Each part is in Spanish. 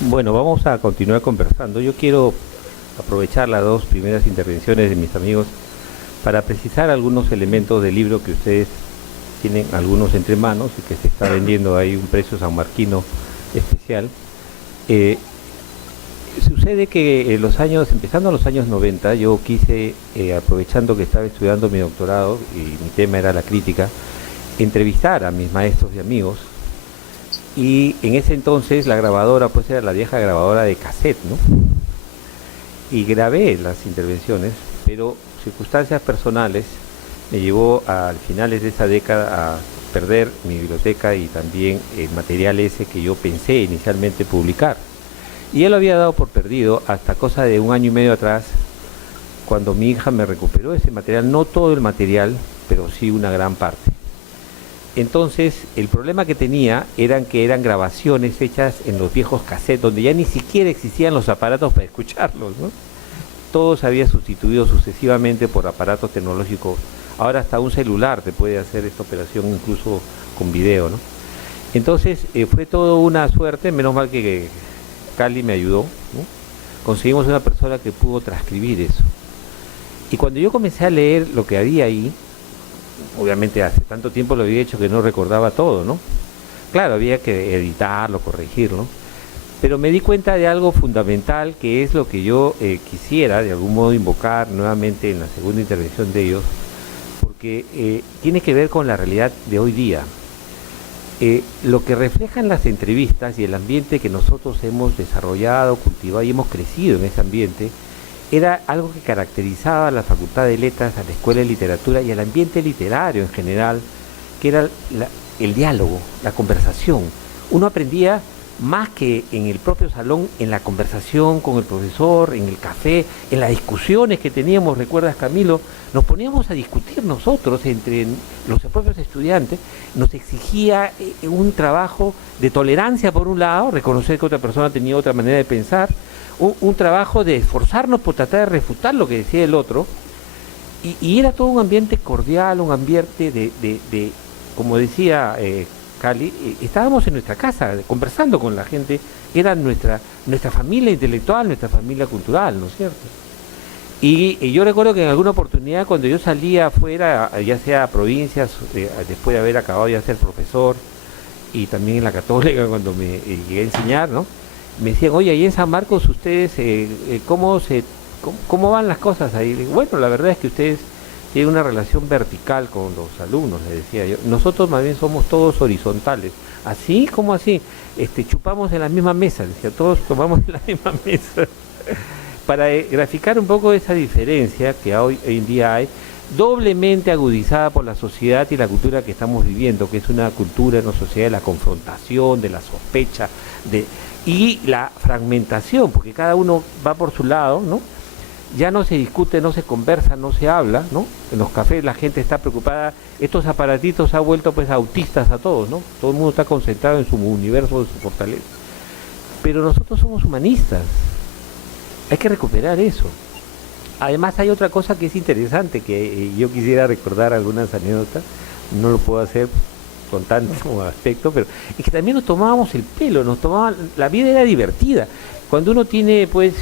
Bueno, vamos a continuar conversando. Yo quiero aprovechar las dos primeras intervenciones de mis amigos para precisar algunos elementos del libro que ustedes tienen algunos entre manos y que se está vendiendo ahí un precio sanmarquino especial. Eh, Sucede que en los años, empezando en los años 90, yo quise, aprovechando que estaba estudiando mi doctorado y mi tema era la crítica, entrevistar a mis maestros y amigos. Y en ese entonces la grabadora pues era la vieja grabadora de cassette, ¿no? Y grabé las intervenciones, pero circunstancias personales me llevó a finales de esa década a perder mi biblioteca y también el material ese que yo pensé inicialmente publicar. Y él lo había dado por perdido hasta cosa de un año y medio atrás, cuando mi hija me recuperó ese material, no todo el material, pero sí una gran parte. Entonces, el problema que tenía eran que eran grabaciones hechas en los viejos cassettes, donde ya ni siquiera existían los aparatos para escucharlos, ¿no? Todo se había sustituido sucesivamente por aparatos tecnológicos. Ahora hasta un celular te puede hacer esta operación incluso con video, ¿no? Entonces, fue todo una suerte, menos mal que Cali me ayudó, ¿no? Conseguimos una persona que pudo transcribir eso. Y cuando yo comencé a leer lo que había ahí, obviamente hace tanto tiempo lo había hecho que no recordaba todo, ¿no? Claro, había que editarlo, corregirlo, pero me di cuenta de algo fundamental que es lo que yo quisiera de algún modo invocar nuevamente en la segunda intervención de ellos, porque tiene que ver con la realidad de hoy día. Lo que reflejan las entrevistas y el ambiente que nosotros hemos desarrollado, cultivado y hemos crecido en ese ambiente, era algo que caracterizaba a la Facultad de Letras, a la Escuela de Literatura y al ambiente literario en general, que era el diálogo, la conversación. Uno aprendía más que en el propio salón, en la conversación con el profesor, en el café, en las discusiones que teníamos, ¿recuerdas, Camilo? Nos poníamos a discutir nosotros entre los propios estudiantes, nos exigía un trabajo de tolerancia por un lado, reconocer que otra persona tenía otra manera de pensar, un trabajo de esforzarnos por tratar de refutar lo que decía el otro, y era todo un ambiente cordial, un ambiente como decía Cali, estábamos en nuestra casa conversando con la gente, era nuestra familia intelectual, nuestra familia cultural, ¿no es cierto? Y yo recuerdo que en alguna oportunidad cuando yo salía afuera, ya sea a provincias, después de haber acabado de ser profesor, y también en la Católica cuando me llegué a enseñar, ¿no? Me decían, oye, ahí en San Marcos ustedes, ¿cómo van las cosas ahí? Le digo, bueno, la verdad es que ustedes tienen una relación vertical con los alumnos, les decía yo. Nosotros más bien somos todos horizontales. ¿Así? ¿Cómo así? Chupamos en la misma mesa, decía, todos tomamos en la misma mesa. Para graficar un poco esa diferencia que hoy en día hay, doblemente agudizada por la sociedad y la cultura que estamos viviendo, que es una cultura, una sociedad de la confrontación, de la sospecha, y la fragmentación, porque cada uno va por su lado, ¿no? Ya no se discute, no se conversa, no se habla, ¿no? En los cafés la gente está preocupada, estos aparatitos han vuelto pues autistas a todos, ¿no? Todo el mundo está concentrado en su universo, en su fortaleza. Pero nosotros somos humanistas, hay que recuperar eso. Además hay otra cosa que es interesante, que yo quisiera recordar algunas anécdotas, no lo puedo hacer con tanto aspecto, pero es que también nos tomábamos el pelo, la vida era divertida. Cuando uno tiene, pues,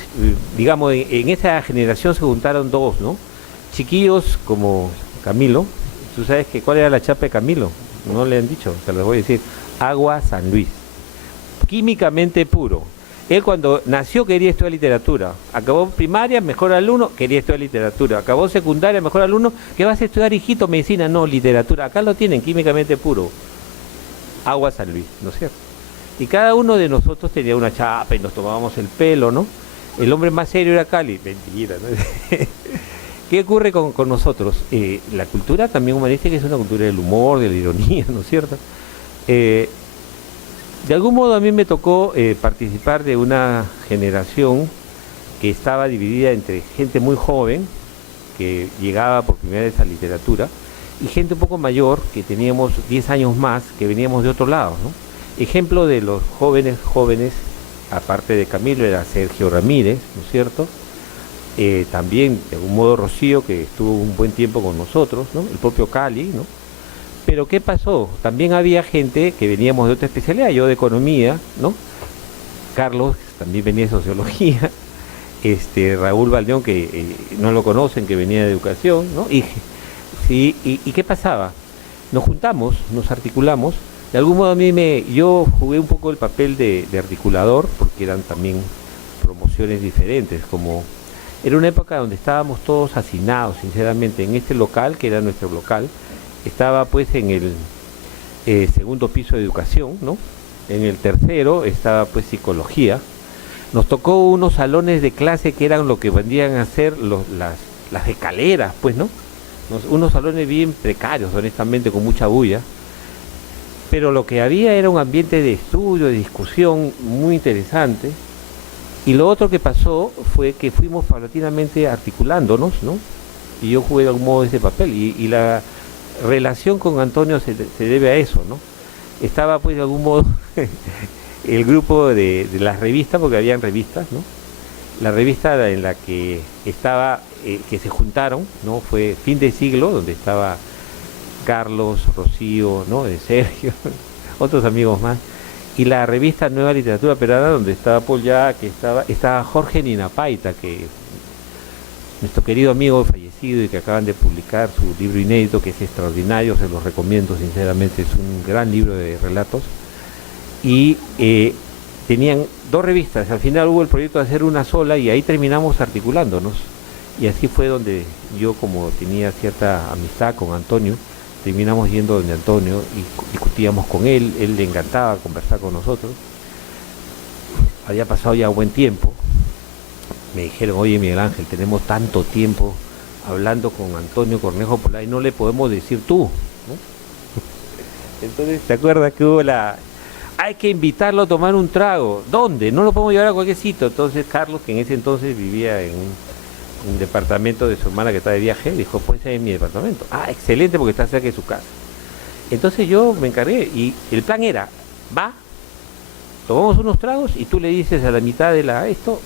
digamos, en esa generación se juntaron dos, ¿no? Chiquillos como Camilo, tú sabes que cuál era la chapa de Camilo, no le han dicho, se los voy a decir, Agua San Luis, químicamente puro. Él cuando nació quería estudiar literatura, acabó primaria, mejor alumno, quería estudiar literatura, acabó secundaria, mejor alumno, ¿qué vas a estudiar, hijito? Medicina, no, literatura, acá lo tienen, químicamente puro, Agua San Luis, ¿no es cierto? Y cada uno de nosotros tenía una chapa y nos tomábamos el pelo, ¿no? El hombre más serio era Cali, mentira, ¿no? ¿Qué ocurre con nosotros? La cultura también humanística es una cultura del humor, de la ironía, ¿no es cierto? De algún modo a mí me tocó participar de una generación que estaba dividida entre gente muy joven, que llegaba por primera vez a literatura, y gente un poco mayor, que teníamos 10 años más, que veníamos de otro lado, ¿no? Ejemplo de los jóvenes, aparte de Camilo, era Sergio Ramírez, ¿no es cierto? También, de algún modo, Rocío, que estuvo un buen tiempo con nosotros, ¿no? El propio Cali, ¿no? Pero ¿qué pasó? También había gente que veníamos de otra especialidad, yo de economía, ¿no? Carlos, también venía de sociología, Raúl Valdeón, que no lo conocen, que venía de educación, ¿no? Y, sí, y ¿qué pasaba? Nos juntamos, nos articulamos, de algún modo yo jugué un poco el papel de articulador, porque eran también promociones diferentes, como era una época donde estábamos todos hacinados, sinceramente, en este local, que era nuestro local, estaba pues en el segundo piso de educación, ¿no? En el tercero estaba pues psicología. Nos tocó unos salones de clase que eran lo que vendrían a ser las escaleras, pues, ¿no? Unos salones bien precarios, honestamente, con mucha bulla. Pero lo que había era un ambiente de estudio, de discusión muy interesante. Y lo otro que pasó fue que fuimos paulatinamente articulándonos, ¿no? Y yo jugué de algún modo ese papel. Y la relación con Antonio se debe a eso, ¿no? Estaba pues de algún modo el grupo de las revistas, porque habían revistas, ¿no? La revista en la que estaba, que se juntaron, ¿no? Fue Fin de Siglo, donde estaba Carlos, Rocío, ¿no? De Sergio, otros amigos más. Y la revista Nueva Literatura Peruana, donde estaba Paul Ya, que estaba Jorge Ninapaita, que nuestro querido amigo fallecido y que acaban de publicar su libro inédito, que es extraordinario, se los recomiendo sinceramente, es un gran libro de relatos. Y tenían dos revistas, al final hubo el proyecto de hacer una sola y ahí terminamos articulándonos. Y así fue donde yo, como tenía cierta amistad con Antonio, terminamos yendo donde Antonio y discutíamos con él le encantaba conversar con nosotros. Había pasado ya buen tiempo. Me dijeron, oye Miguel Ángel, tenemos tanto tiempo hablando con Antonio Cornejo Pola y no le podemos decir tú, ¿no? Entonces, ¿te acuerdas que hubo hay que invitarlo a tomar un trago? ¿Dónde? No lo podemos llevar a cualquier sitio. Entonces Carlos, que en ese entonces vivía en un departamento de su hermana que está de viaje, dijo, pues en mi departamento. Ah, excelente, porque está cerca de su casa. Entonces yo me encargué y el plan era, tomamos unos tragos y tú le dices a la mitad de esto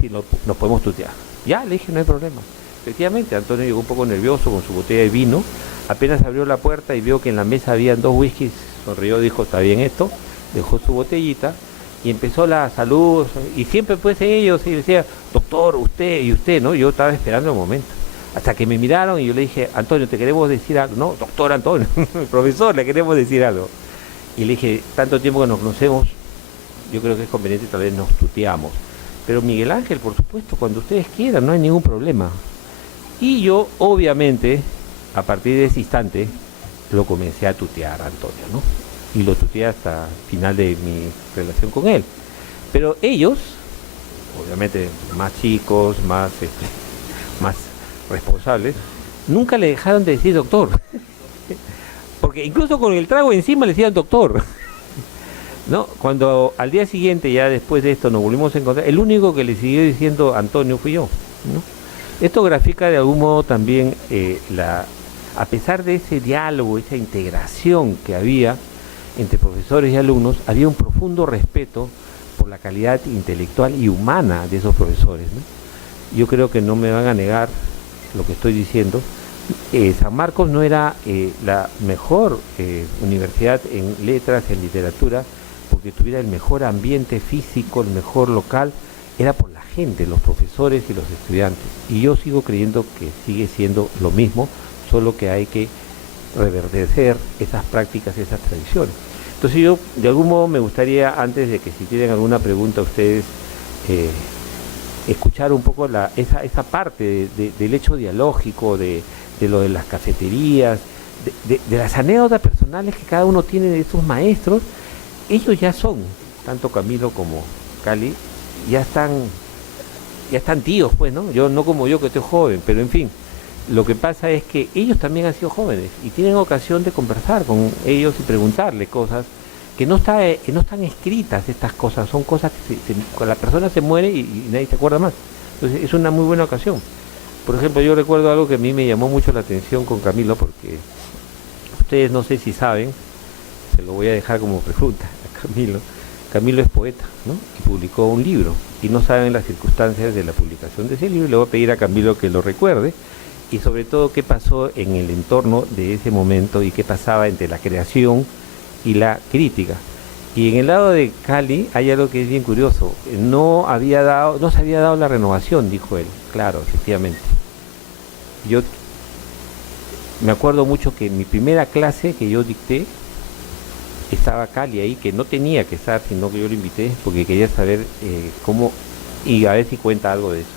si nos podemos tutear. Ya, le dije, no hay problema. Efectivamente, Antonio llegó un poco nervioso con su botella de vino, apenas abrió la puerta y vio que en la mesa habían 2 whiskies, sonrió, dijo, está bien esto, dejó su botellita y empezó la salud, y siempre pues ellos, y decía, doctor, usted y usted, ¿no? Yo estaba esperando el momento, hasta que me miraron y yo le dije, Antonio, te queremos decir algo. No, doctor Antonio, profesor, le queremos decir algo. Y le dije, tanto tiempo que nos conocemos, yo creo que es conveniente, tal vez nos tuteamos. Pero Miguel Ángel, por supuesto, cuando ustedes quieran, no hay ningún problema. Y yo, obviamente, a partir de ese instante, lo comencé a tutear a Antonio, ¿no? Y lo tuteé hasta el final de mi relación con él. Pero ellos, obviamente más chicos, más responsables, nunca le dejaron de decir doctor. Porque incluso con el trago encima le decían doctor. ¿No? Cuando al día siguiente, ya después de esto, nos volvimos a encontrar, el único que le siguió diciendo Antonio fui yo, ¿no? Esto grafica de algún modo también a pesar de ese diálogo, esa integración que había entre profesores y alumnos, había un profundo respeto por la calidad intelectual y humana de esos profesores, ¿no? Yo creo que no me van a negar lo que estoy diciendo. San Marcos no era la mejor universidad en letras, en literatura, porque tuviera el mejor ambiente físico, el mejor local, era por la gente, los profesores y los estudiantes. Y yo sigo creyendo que sigue siendo lo mismo, solo que hay que reverdecer esas prácticas, esas tradiciones. Entonces yo, de algún modo, me gustaría, antes de que si tienen alguna pregunta ustedes, escuchar un poco esa parte del hecho dialógico, de lo de las cafeterías, de las anécdotas personales que cada uno tiene de esos maestros. Ellos ya son, tanto Camilo como Cali, ya están tíos, pues, ¿no? Yo no como yo, que estoy joven, pero en fin, lo que pasa es que ellos también han sido jóvenes y tienen ocasión de conversar con ellos y preguntarle cosas que no están escritas. Estas cosas son cosas que cuando la persona se muere y nadie se acuerda más. Entonces es una muy buena ocasión. Por ejemplo, yo recuerdo algo que a mí me llamó mucho la atención con Camilo, porque ustedes no sé si saben, se lo voy a dejar como pregunta a Camilo. Camilo es poeta, ¿no? Y publicó un libro, y no saben las circunstancias de la publicación de ese libro, y le voy a pedir a Camilo que lo recuerde, y sobre todo qué pasó en el entorno de ese momento, y qué pasaba entre la creación y la crítica. Y en el lado de Cali hay algo que es bien curioso. No se había dado la renovación, dijo él. Claro, efectivamente. Yo me acuerdo mucho que en mi primera clase que yo dicté, estaba Cali ahí, que no tenía que estar, sino que yo lo invité porque quería saber cómo, y a ver si cuenta algo de eso.